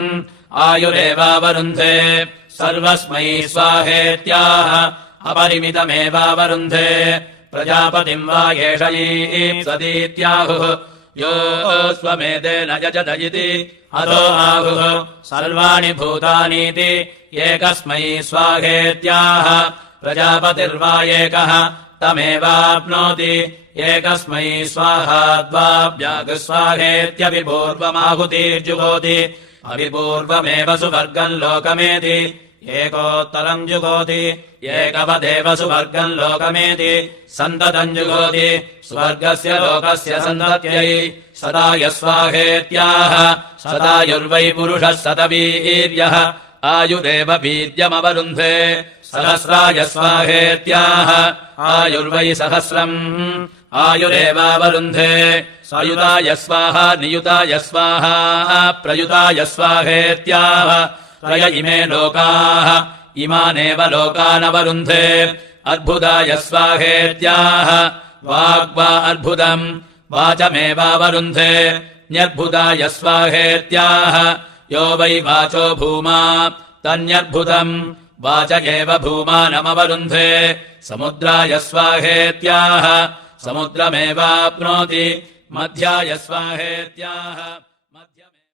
आयुरेवावरुन्धे सर्वस्मै स्वाहेत्याह अपरिमितमेवावरुन्धे प्रजापतिम् वा एष ईप्सतीत्याहुः यो स्वमेतेन यजत इति अतो आहुः सर्वाणि भूतानीति एकस्मै स्वाहेत्याह प्रजापतिर्वा एकः तमेवाप्नोति एकस्मै स्वाहाद्वाभ्यागस्वाहेत्यपि पूर्वमाहुतिर्जुहोति अभिपूर्वमेव सुवर्गम् लोकमेति एकोत्तरम् जुहोति एकवदेव सुवर्गम् लोकमेति सन्ततम् जुहोति स्वर्गस्य लोकस्य सन्तत्यै सदा यस्वाहेत्याह सदायुर्वै पुरुषः शतवीर्यः आयुरेव वीर्यमवरुन्धे सहस्राय स्वाहेत्याह आयुर्वै सहस्रम् आयुरेवावरुन्धे सयुताय स्वाहा नियुताय स्वाहा प्रयुताय स्वाहेत्याह त्रय इमे लोकाः इमानेव लोकानवरुन्धे अर्बुदाय स्वाहेत्याह वाग्वा अर्बुदम् वाचमेवावरुन्धे न्यर्बुदाय स्वाहेत्याह यो वै वाचो भूमा तन्यर्बुदम् वाच एव भूमानमवरुन्धे समुद्राय स्वाहेत्याह समुद्रमेवाप्नोति मध्याय स्वाहेत्याह